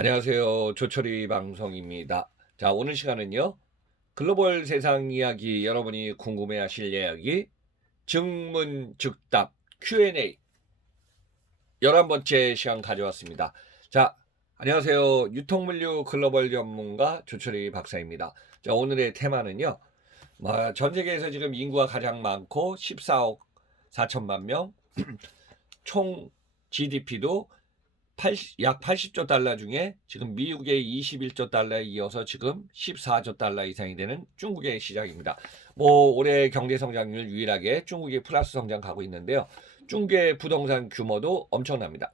안녕하세요. 조철이 방송입니다. 자, 오늘 시간은요. 글로벌 세상 이야기, 여러분이 궁금해하실 이야기, 증문즉답 Q&A 11번째 시간 가져왔습니다. 자, 안녕하세요. 유통물류 글로벌 전문가 조철이 박사입니다. 자, 오늘의 테마는요. 전 세계에서 지금 인구가 가장 많고 14억 4천만 명, 총 GDP도 약 80조 달러 중에 지금 미국의 21조 달러에 이어서 지금 14조 달러 이상이 되는 중국의 시장입니다. 올해 경제 성장률 유일하게 중국이 플러스 성장 가고 있는데요. 중국의 부동산 규모도 엄청납니다.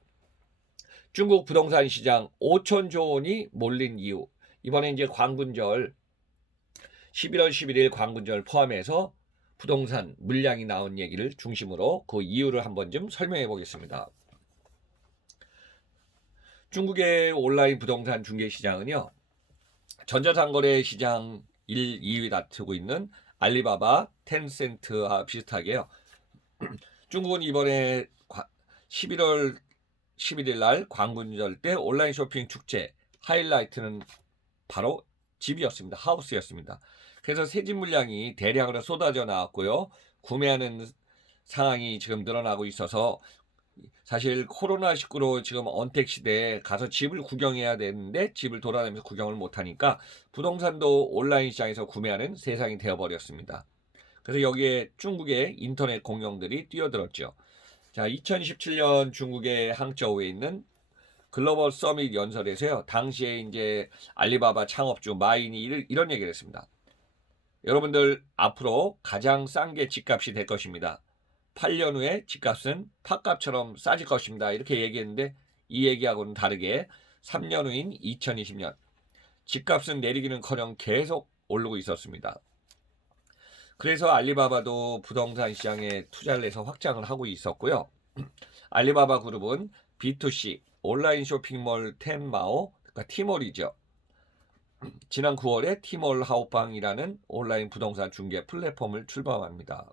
중국 부동산 시장 5천조 원이 몰린 이유. 이번에 이제 광군절 11월 11일 광군절 포함해서 부동산 물량이 나온 얘기를 중심으로 그 이유를 한번 좀 설명해 보겠습니다. 중국의 온라인 부동산 중개 시장은요. 전자상거래 시장 1, 2위 다투고 있는 알리바바, 텐센트와 비슷하게요. 중국은 이번에 11월 11일 날 광군절 때 온라인 쇼핑 축제 하이라이트는 바로 집이었습니다. 하우스였습니다. 그래서 새집 물량이 대량으로 쏟아져 나왔고요. 구매하는 상황이 지금 늘어나고 있어서 사실 코로나19로 지금 언택 시대에 가서 집을 구경해야 되는데 집을 돌아다니면서 구경을 못하니까 부동산도 온라인 시장에서 구매하는 세상이 되어버렸습니다. 그래서 여기에 중국의 인터넷 공룡들이 뛰어들었죠. 자, 2017년 중국의 항저우에 있는 글로벌 서밋 연설에서요. 당시에 이제 알리바바 창업주 마인이 이런 얘기를 했습니다. 여러분들 앞으로 가장 싼 게 집값이 될 것입니다. 8년 후에 집값은 팥값처럼 싸질 것입니다. 이렇게 얘기했는데 이 얘기하고는 다르게 3년 후인 2020년 집값은 내리기는커녕 계속 오르고 있었습니다. 그래서 알리바바도 부동산 시장에 투자를 해서 확장을 하고 있었고요. 알리바바 그룹은 B2C 온라인 쇼핑몰 텐마오, 그러니까 티몰이죠. 지난 9월에 티몰 하오팡이라는 온라인 부동산 중개 플랫폼을 출범합니다.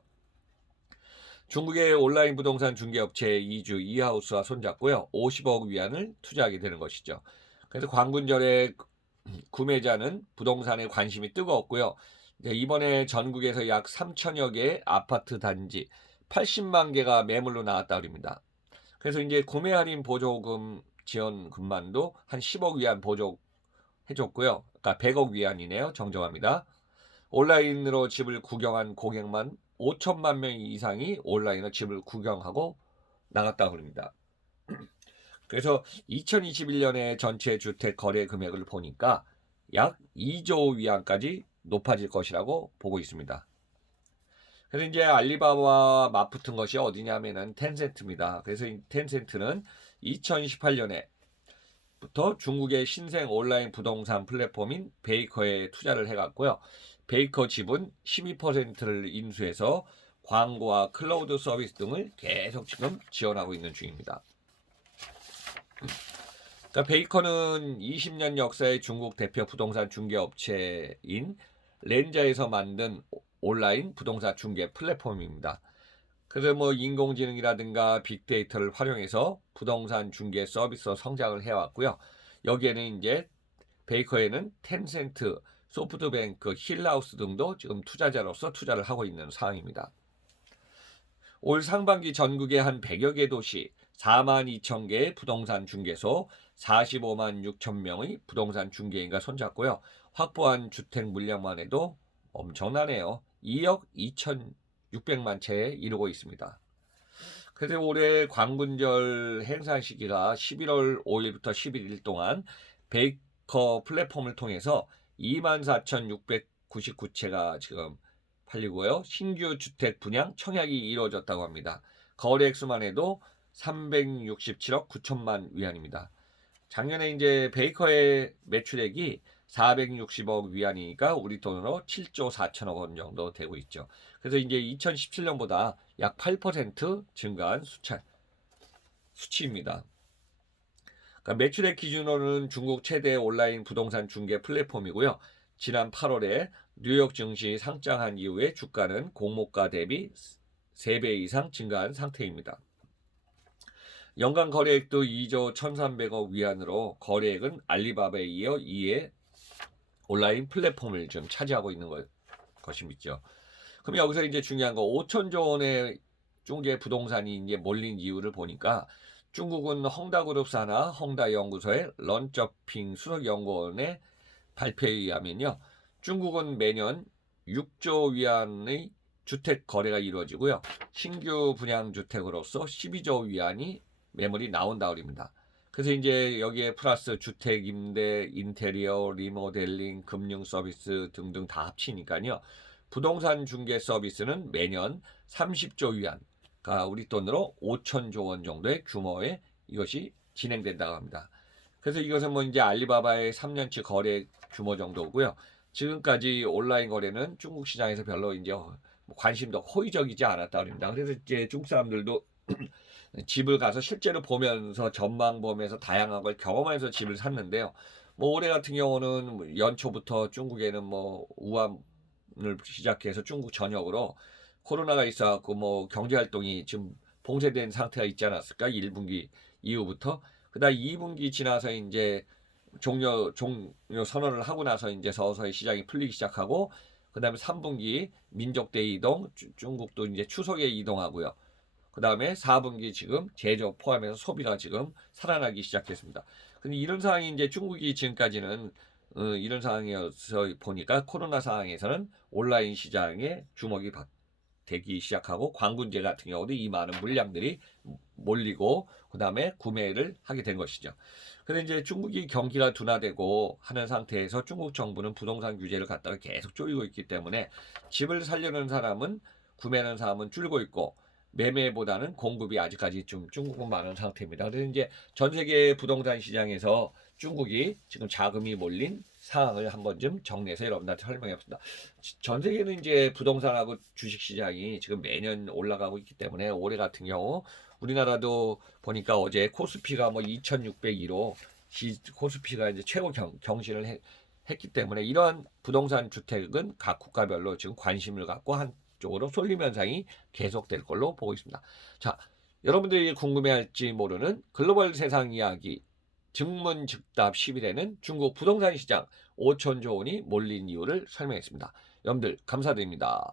중국의 온라인 부동산 중개업체 이주 이하우스와 손잡고요. 50억 위안을 투자하게 되는 것이죠. 그래서 광군절에 구매자는 부동산에 관심이 뜨거웠고요. 이번에 전국에서 약 3천여 개의 아파트 단지 80만 개가 매물로 나왔다 그럽니다. 그래서 이제 구매 할인 보조금 지원금만도 한 10억 위안 보조해줬고요. 그러니까 100억 위안이네요. 정정합니다. 온라인으로 집을 구경한 고객만 5천만 명 이상이 온라인으로 집을 구경하고 나갔다고 합니다. 그래서 2021년에 전체 주택 거래 금액을 보니까 약 2조 위안까지 높아질 것이라고 보고 있습니다. 그래서 이제 알리바바와 맞붙은 것이 어디냐면은 텐센트입니다. 그래서 이 텐센트는 2018년에 부터 중국의 신생 온라인 부동산 플랫폼인 베이커에 투자를 해갔고요. 베이커 지분 12%를 인수해서 광고와 클라우드 서비스 등을 계속 지금 지원하고 있는 중입니다. 그러니까 베이커는 20년 역사의 중국 대표 부동산 중개업체인 렌자에서 만든 온라인 부동산 중개 플랫폼입니다. 그래서 인공지능이라든가 빅데이터를 활용해서 부동산 중개 서비스로 성장을 해왔고요. 여기에는 이제 베이커에는 텐센트, 소프트뱅크, 힐하우스 등도 지금 투자자로서 투자를 하고 있는 상황입니다. 올 상반기 전국의 한 100여 개 도시, 4만 2천 개의 부동산 중개소, 45만 6천 명의 부동산 중개인과 손잡고요. 확보한 주택 물량만 해도 엄청나네요. 2억 2,600만 채에 이르고 있습니다. 그래서 올해 광군절 행사 시기가 11월 5일부터 11일 동안 베이커 플랫폼을 통해서 24,699채가 지금 팔리고요. 신규 주택 분양 청약이 이루어졌다고 합니다. 거래 액수만 해도 367억 9천만 위안입니다. 작년에 이제 베이커의 매출액이 460억 위안이니까 우리 돈으로 7조 4천억 원 정도 되고 있죠. 그래서 이제 2017년보다 약 8% 증가한 수치입니다. 그러니까 매출액 기준으로는 중국 최대 온라인 부동산 중개 플랫폼이고요. 지난 8월에 뉴욕 증시 상장한 이후에 주가는 공모가 대비 3배 이상 증가한 상태입니다. 연간 거래액도 2조 1,300억 위안으로 거래액은 알리바바에 이어 2의 온라인 플랫폼을 좀 차지하고 있는 것이죠. 그럼 여기서 이제 중요한 거 5천조 원의 중개 부동산이 이제 몰린 이유를 보니까 중국은 헝다그룹 산하 헝다연구소의 런처핑 수석연구원의 발표에 의하면요. 중국은 매년 6조 위안의 주택 거래가 이루어지고요. 신규 분양 주택으로서 12조 위안이 매물이 나온다 그럽니다. 그래서 이제 여기에 플러스 주택 임대, 인테리어, 리모델링, 금융 서비스 등등 다 합치니까요. 부동산 중개 서비스는 매년 30조 위안, 그러니까 우리 돈으로 5천조 원 정도의 규모의 이것이 진행된다고 합니다. 그래서 이것은 뭐 이제 알리바바의 3년치 거래 규모 정도고요. 지금까지 온라인 거래는 중국 시장에서 별로 이제 관심도 호의적이지 않았다 그럽니다. 그래서 이제 중국 사람들도 집을 가서 실제로 보면서 전망 보면서 다양한 걸 경험해서 집을 샀는데요. 뭐 올해 같은 경우는 연초부터 중국에는 뭐 우한을 시작해서 중국 전역으로 코로나가 있어갖고 뭐 경제 활동이 지금 봉쇄된 상태가 있지 않았을까? 1분기 이후부터. 그다음 2분기 지나서 이제 종료 선언을 하고 나서 이제 서서히 시장이 풀리기 시작하고 그다음에 3분기 민족 대이동 중국도 이제 추석에 이동하고요. 그다음에 4분기 지금 제조 포함해서 소비가 지금 살아나기 시작했습니다. 근데 이런 상황이 이제 중국이 지금까지는 이런 상황이어서 보니까 코로나 상황에서는 온라인 시장에 주목이 되기 시작하고 관군제 같은 경우도 이 많은 물량들이 몰리고 그다음에 구매를 하게 된 것이죠. 근데 이제 중국이 경기가 둔화되고 하는 상태에서 중국 정부는 부동산 규제를 갖다가 계속 조이고 있기 때문에 집을 살려는 사람은 구매하는 사람은 줄고 있고 매매보다는 공급이 아직까지 좀 중국은 많은 상태입니다. 그래서 이제 전 세계 부동산 시장에서 중국이 지금 자금이 몰린 상황을 한번 좀 정리해서 여러분들한테 설명해 봅니다. 전 세계는 이제 부동산하고 주식 시장이 지금 매년 올라가고 있기 때문에 올해 같은 경우 우리나라도 보니까 어제 코스피가 뭐 2,602로 코스피가 이제 최고 경신을 했기 때문에 이러한 부동산 주택은 각 국가별로 지금 관심을 갖고 한쪽으로 쏠림 현상이 계속될 걸로 보고 있습니다. 자, 여러분들이 궁금해할지 모르는 글로벌 세상 이야기 증문즉답 10일에는 중국 부동산 시장 5천조 원이 몰린 이유를 설명했습니다. 여러분들 감사드립니다.